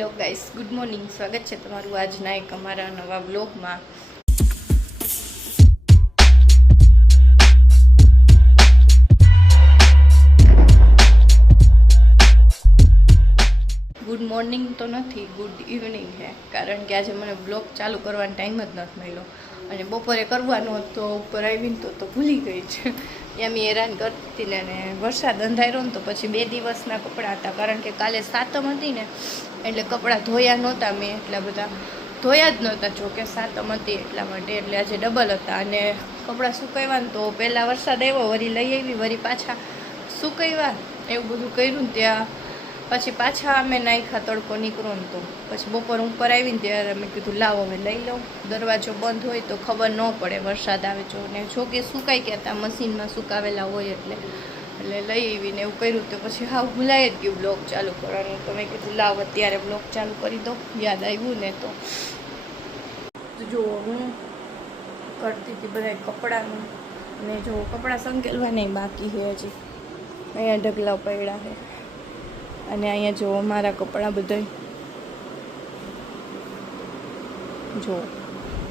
Hello guys, good morning. સ્વાગત છે તમારું આજના એક અમારા નવા બ્લોગમાં. ગુડ મોર્નિંગ તો નથી, ગુડ ઇવનિંગ છે, કારણ કે આજે મને બ્લોગ ચાલુ કરવાનો ટાઈમ જ નથી મળ્યો અને બપોરે કરવાનો હતો. ઉપર આવીને તો ભૂલી ગઈ છે. એમ હેરાન કરતી હતી ને વરસાદ અંધાર્યો ને તો પછી 2 દિવસના કપડાં હતા, કારણ કે કાલે સાતમ હતી ને એટલે કપડાં ધોયા નહોતા. મેં એટલા બધા ધોયા જ નહોતા, જોકે સાતમ હતી એટલા માટે, એટલે આજે ડબલ હતા અને કપડાં સુકાવ્યા ને તો પહેલાં વરસાદ આવ્યો, વળી લઈ આવી, વળી પાછા સુકાવ્યા, એવું બધું કર્યું ને ત્યાં પછી પાછા અમે નાખ્યા. તડકો નીકળો ને તો પછી બપોર ઉપર આવીને ત્યારે મેં કીધું લાવો હવે લઈ લઉં. દરવાજો બંધ હોય તો ખબર ન પડે વરસાદ આવે જો, ને જોકે સુકાઈ ગયા હતા, મશીનમાં સુકાવેલા હોય એટલે લઈ આવીને એવું કર્યું. તો પછી હાવ ભૂલાઈ જ ગયું બ્લોગ ચાલુ કરવાનું. તો મેં કીધું લાવ અત્યારે બ્લોગ ચાલુ કરી દો, યાદ આવ્યું ને તો જો હું કરતી હતી બધા કપડાનું, ને જો કપડાં સંકેલવા નહીં બાકી છે હજી. અહીંયા ઢગલા પડ્યા છે અને અહીંયા જો મારા કપડાં બધા જો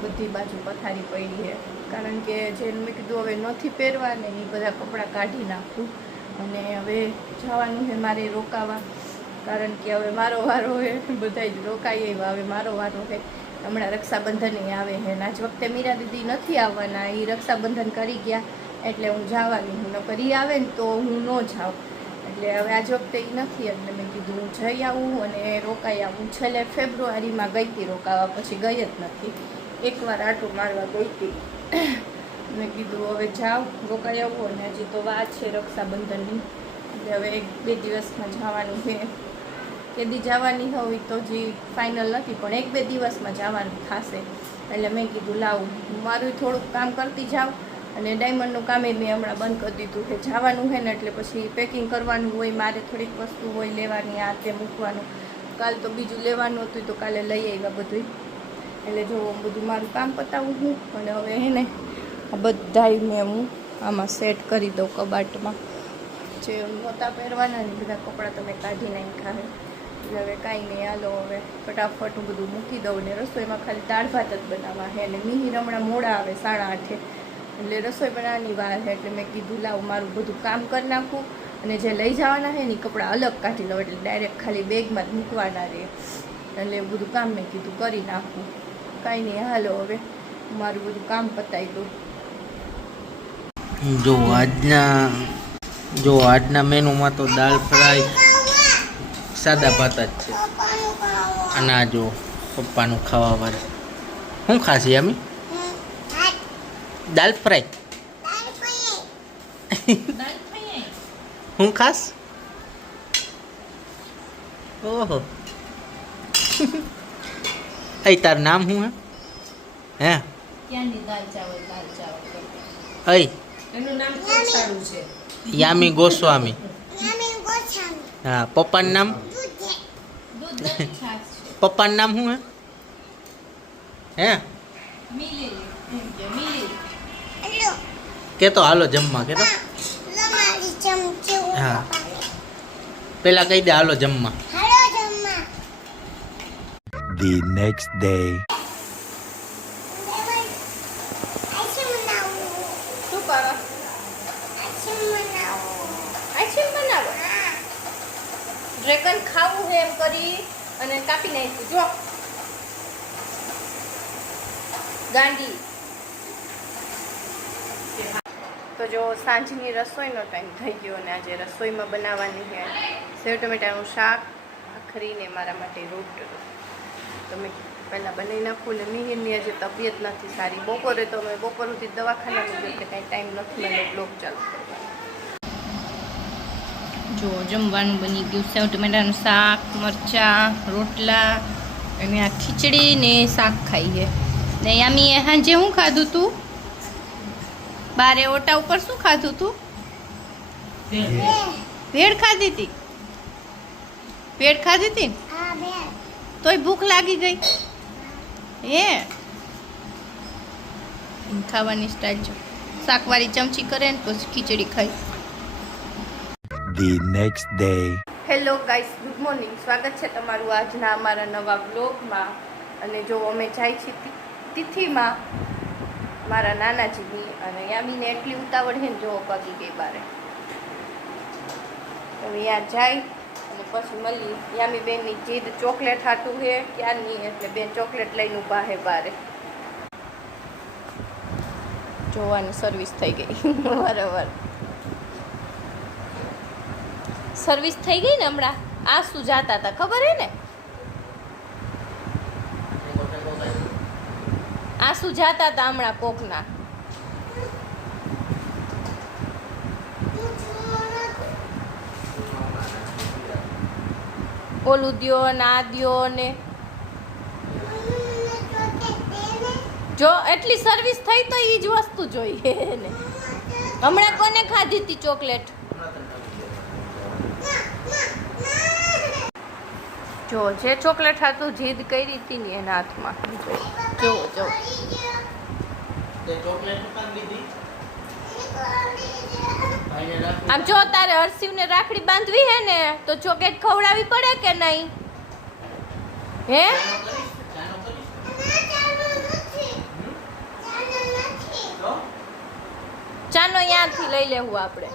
બધી બાજુ પથારી પડી છે, કારણ કે જે મેં કીધું હવે નથી પહેરવા ને એ બધા કપડાં કાઢી નાખું. અને હવે જવાનું છે મારે રોકાવા, કારણ કે હવે મારો વારો છે. બધા જ રોકાઈ આવ્યા, હવે મારો વારો છે. હમણાં રક્ષાબંધન આવે છે ને આજ વખતે મીરા દીદી નથી આવવાના, એ રક્ષાબંધન કરી ગયા એટલે હું જવાની હું. નકર એ આવે ને તો હું ન જાઉં, એટલે હવે આજ વખતે એ નથી એટલે મેં કીધું હું જઈ આવું અને રોકાઈ આવું. છેલ્લે ફેબ્રુઆરીમાં ગઈ હતી રોકાવા, પછી ગઈ જ નથી. એકવાર આટું મારવા ગઈ હતી. મેં કીધું હવે જાઉં, રોકાઈ આવું. અને હજી તો વાત છે રક્ષાબંધનની, એટલે હવે 1-2 દિવસમાં જવાનું છે. કેદી જવાની હોય તો જે ફાઇનલ નથી, પણ 1-2 દિવસમાં જવાનું થશે. એટલે મેં કીધું લાવું મારું થોડુંક કામ કરતી જાઉં, અને ડાયમંડનું કામ એ મેં હમણાં બંધ કરી દીધું છે. જવાનું છે ને એટલે પછી પેકિંગ કરવાનું હોય, મારે થોડીક વસ્તુ હોય લેવાની, આ તે મૂકવાનું. કાલ તો બીજું લેવાનું હતું તો કાલે લઈ આવ્યા બધું. એટલે જો બધું મારું કામ પતાવું હું, અને હવે હે ને આ બધાય મેં હું આમાં સેટ કરી દઉં કબાટમાં. જે નહોતા પહેરવાના ને બધા કપડાં તમે કાઢી નાખ્યા છે. એટલે હવે કાંઈ નહીં, હાલો હવે ફટાફટ હું બધું મૂકી દઉં. ને રસોઈમાં ખાલી દાળ ભાત જ બનાવવા છે. અને મિહિર હમણાં મોડા આવે 8:30, એટલે રસોઈ બનાવવાની વાર છે. એટલે મેં કીધું લાવું મારું બધું કામ કરી નાખું, અને જે લઈ જવાના છે ને એ કપડાં અલગ કાઢી લઉં, એટલે ડાયરેક્ટ ખાલી બેગમાં જ મૂકવાના રહે. એટલે એવું બધું કામ મેં કીધું કરી નાખું. કાંઈ નહીં, હાલો હવે મારું બધું કામ પતાવી દઉં. જો આજના મેનુમાં તો દાળ ફ્રાય, સાદા ભાત જ છે. અને આ જો પપ્પાનું ખાવા વાળું શું ખાશે અમે? દાળ ફ્રાય. હું ખાસ? ઓહો. તારું નામ શું હે? ક્યાંની દાલ ચાવલ હે એનું નામ ખૂબ સારું છે, યામી ગોસ્વામી. હા, પપ્પાનું નામ? પપ્પાનું નામ શું હે? કેતો હાલો જમવા, કેતો. હા, પેલા કહી દે હાલો જમવા. The next day. શું કરો? આઈસ્ક્રીમ બનાવો? ડ્રેગન ખાવું છે એમ કરી અને કાપી નાખ્યું જો ગાંડી. તો જો સાંજની રસોઈનો ટાઈમ થઈ ગયો અને આજે રસોઈમાં બનાવવાની છે સેવ ટમેટાનું શાક, આખરીને મારા માટે રોટલો. તો મેં પહેલાં બનાવી નાખું. ને મિહિરની આજે તબિયત નથી સારી. બપોરે તો મેં બપોર સુધી દવાખાનામાં ગઈ એટલે કાંઈ ટાઈમ નથી મળ્યો બ્લોગ ચાલુ કરવાનો. જો જમવાનું બની ગયું, સેવ ટમેટાનું શાક, મરચાં, રોટલા અને આ ખીચડી ને શાક ખાઈએ. ને યામીએ સાંજે શું ખાધું તું? બારે ઓટા ઉપર શું ખાધું તું? ભેળ ખાધી હતી? ભેળ ખાધી હતી તોય ભૂખ લાગી ગઈ હે? ખાવાની સ્ટાઈલ છે, શાકવાળી ચમચી કરે ને પછી ખીચડી ખાઈ. The next day. Hello guys, good morning. સ્વાગત છે તમારું આજના અમારા નવા બ્લોગમાં. અને જો અમે જાય છીએ તિથિમાં મારા નાનાજીની, અને યામીને એટલી ઉતાવળ છે ને, જો પગી ગઈ બારે. હવે ત્યાં જાય અને પછી મળી. યામી બેનની જીદ ચોકલેટ હાટું છે ક્યારની, એટલે બેન ચોકલેટ લઈને ઊભા છે બારે. જોવાની સર્વિસ થઈ ગઈ બરાબર. સર્વિસ થઈ ગઈ ને હમણાં. આ શું જાતા હતા ખબર હે ને? આ શું જાતા હતા હમણાં કોકના. ઓલું દ્યો ને આ દ્યો ને. જો એટલી સર્વિસ થઈ તો એ જ વસ્તુ જોઈએ ને. હમણાં કોને ખાધી હતી ચોકલેટ? જો જે ચોકલેટ હતું જીદ કરી હતી ને એના હાથમાં. જો જો આમ જો તારે હર્ષિવને રાખડી બાંધવી હે ને તો ચોકલેટ ખવડાવવી પડે કે નહીં? હે ચાલો અહીંયાથી લઈ લેવું આપણે.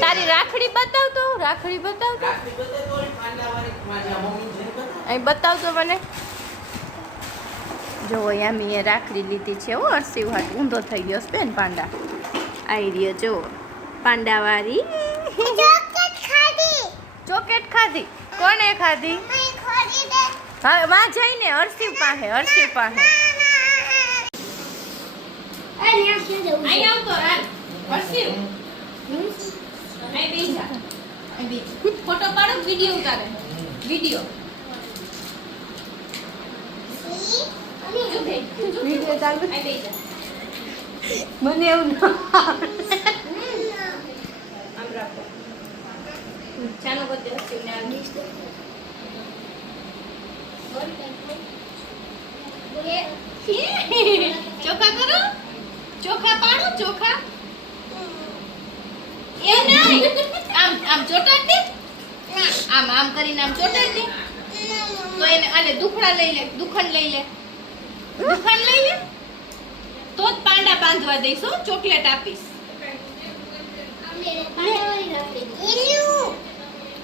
તારી રાખડી બતાવ તો. રાખડી બતાવ તો. અહીં બતાવ તો મને. જો અહીંયા મેં રાખડી લીધી છે. હો હર્ષિવ હાથ ઊંધો થઈ ગયો છે બેન. પાંડા આવી રહ્યો. જો પાંડાવાળી ચોકેટ ખાધી. કોને ખાધી? હા માં જઈને હર્ષિવ પાસે. હર્ષિવ પાસે અહીં આવતો રાત. હર્ષિવ ફોટો પાડો. વિડીયો ઉતારે. વિડીયો મને એવું આમ રાખો. ચાલો બધે હસીને આવી. ચોખા કરો. ચોખા પાડો. ચોખા એ નહીં. આમ આમ ચોટાડ દે. આમ આમ કરીને આમ ચોટાડ દે. તો એને આને દુખડા લઈ લે. દુખણ લઈ લે. દુખણ લઈ લે તો જ પાંડા બાંધવા દઈશ. ચોકલેટ આપીશ.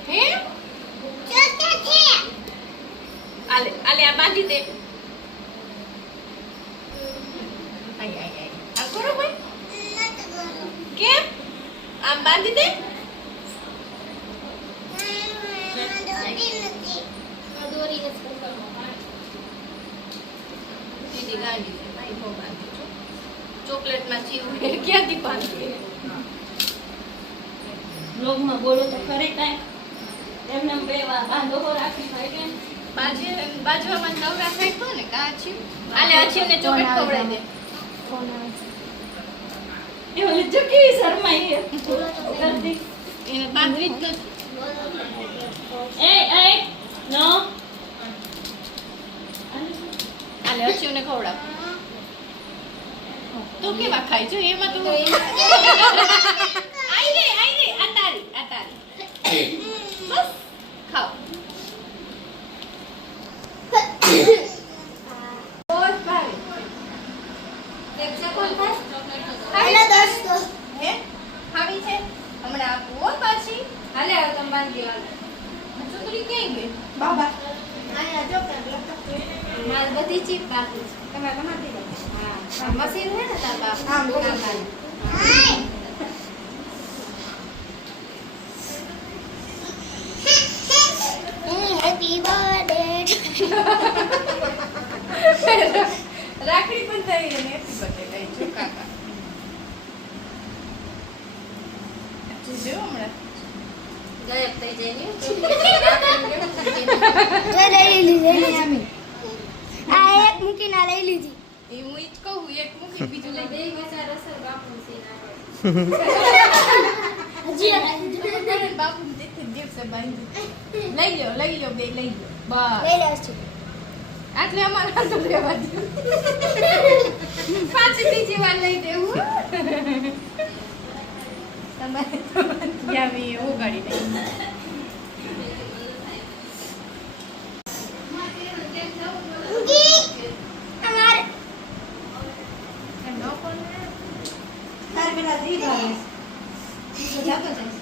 હે આલે આલે આ બાંધી દે. આય આય આય આ કરો ભાઈ. કેમ આમ બાંધી દે? ચોકલેટ માં જીવ ક્યાંથી બાંધી? બ્લોગમાં બોલો તો ખરે કાંઈ એમને બે બાંધો રાખી થાય કે બાજુમાં નવરા થાય તો ને કા છે. આલે અછીને ચોકલેટ ખવડાવી દે. એ ઓલી જો કેવી શરમાઈ કરતી. એને બાંધવી જ નથી. એ નો આલે અછીને ખવડાવ. તો કેવા ખાય છો એમાં તો આઈ રે આ તારી બસ ખાઓ. બસ ભાઈ એક સેકન્ડ બસ. ખાઈ 10 હે ખાવી છે હમણાં આપું હો પાછી. હાલે આવ તમે બાંધી દેવાનું. છોકરી ક્યાં ગઈ? બાબા આયા જો માલ બધી ચીપ બાકી છે. તમારે તમારી દે. હા મશીન હે ને તાર બાપ. આમ કામ કરે. Happy birthday. રાખડી પણ થઈ ગઈ ને. હેપી બર્થડે કઈ છો કાકા. જો હમણાં ગાયબ થઈ જાય ને. લઈ લીધી આમી. આ એક મૂકીને લઈ લીધી. એ હું ઈ જ કહું. એક મૂકી બીજું લઈ બે બચાર અસર બાપુ છે ના. બાપુ દિવસે બાંધી લઈ લો બે લઈ લો. બસ લઈ લે છે. આટલે અમારે તો લેવા દો. પાછી બીજી વાર લઈ દેવું. અમારે તો યામી ઓગાળી નહીં. અમારે તાર પેલા દી ભાવે જાતો જાય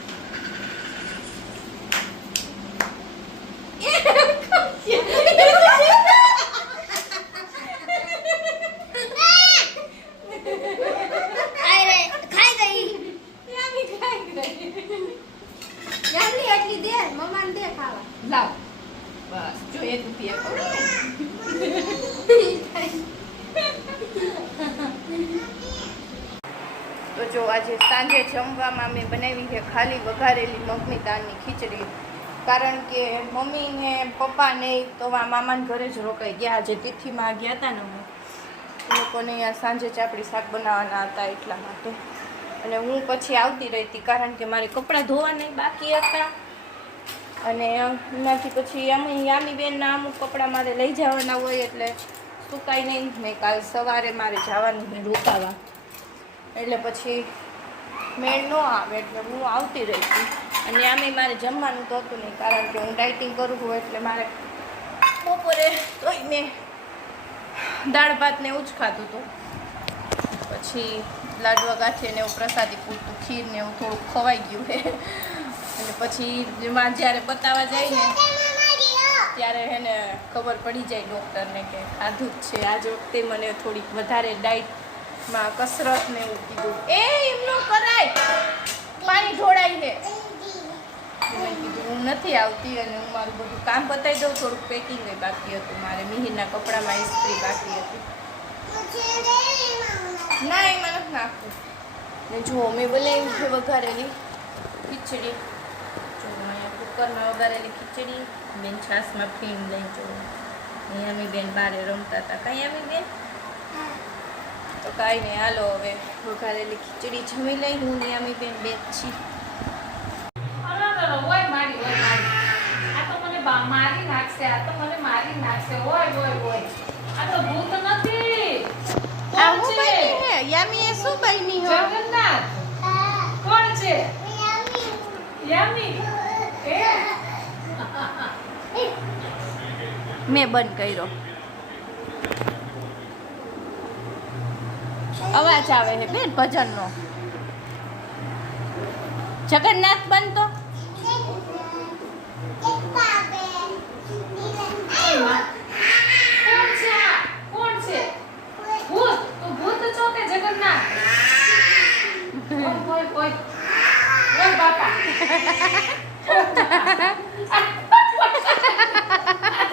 અરે ખાઈ ગઈ યામી ખાઈ ગઈ યામી એટલી દે મમ્માને દે ખાવા લાવ બસ જો એ રૂપિયા ખવડાવે ને. તો જો આજે સાંજે જમવામાં મેં બનાવી છે ખાલી વઘારેલી મગની દાળની ખીચડી. કારણ કે મમ્મી ને પપ્પા ને તો મામાના ઘરે જ રોકાઈ ગયા. આજે તિથિમાં ગયા હતા ને અમે એ લોકોને અહીંયા સાંજે ચાપડી શાક બનાવવાના હતા એટલા માટે. અને હું પછી આવતી રહી હતી કારણ કે મારે કપડાં ધોવાના બાકી હતા. અને એનાથી પછી યામી બેનના અમુક કપડાં મારે લઈ જવાના હોય એટલે સુકાય નહીં. મેં કાલ સવારે મારે જવાનું મેં રોકાવા એટલે પછી મેળ ન આવે એટલે હું આવતી રહી હતી. અને આમે મારે જમવાનું તો હતું નહીં કારણ કે હું ડાયટિંગ કરું છું એટલે મારે બપોરે તોય મેં દાળ ભાત ને એવું જ ખાધું હતું. પછી લાડવા ગાંઠે ને એવું પ્રસાદી પૂરતું ખીર ને એવું થોડુંક ખવાઈ ગયું છે. અને પછી જેમાં જ્યારે બતાવવા જાય ને ત્યારે એને ખબર પડી જાય ડૉક્ટરને કે ખાધું જ છે. આજ વખતે મને થોડીક વધારે ડાયટમાં કસરત ને એવું કીધું. એ એમ ન કરાય, પાણી ઢોળાય છે. મેં કીધું હું નથી આવતી અને હું મારું બધું કામ બતાવી દઉં. થોડુંક પેકિંગ બાકી હતું મારે, મિહિરના કપડામાં ઇસ્ત્રી બાકી હતી. ના એમાં નથી નાખવું. ને જુઓ મેં બનાવી છે વઘારેલી ખીચડી. જો અહીંયા કુકરમાં વઘારેલી ખીચડી. બેન છાશમાં ફીણ લઈ જો. અહીંયા બેન બારે રમતા હતા. કાંઈ આમી બેન તો કાંઈ નહીં. હાલો હવે વઘારેલી ખીચડી જમી લઈ. હું ને આમી બેન બે જ છીએ. ઓય મારી આ તો મને મારી નાખશે આ તો મને મારી નાખશે ઓય આ તો ભૂત નથી. આ હું બની હે યામી એ શું બની હો? જગન્નાથ કોણ છે? યામી મેં બંધ કર્યો. અવાજ આવે છે બેન ભજનનો. જગન્નાથ બનતો કોણ છે ભૂત? તું ભૂત છો કે જગન્નાથ? ઓય બાપા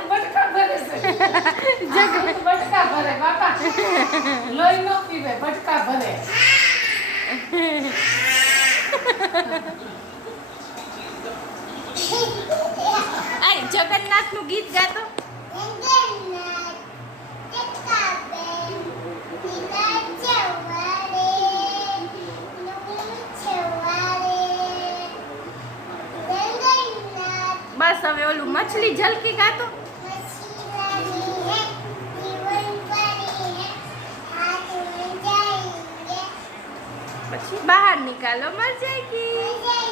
બટકા ભરે છે. બટકા ભરે બાપા, લોહી નો પીવે, બટકા ભરે. આ જગન્નાથ નું ગીત ગાતો. બસ હવે ઓલું મછલી ઝલકી ગાતો. પછી બહાર નિકાલો મર જાયગી.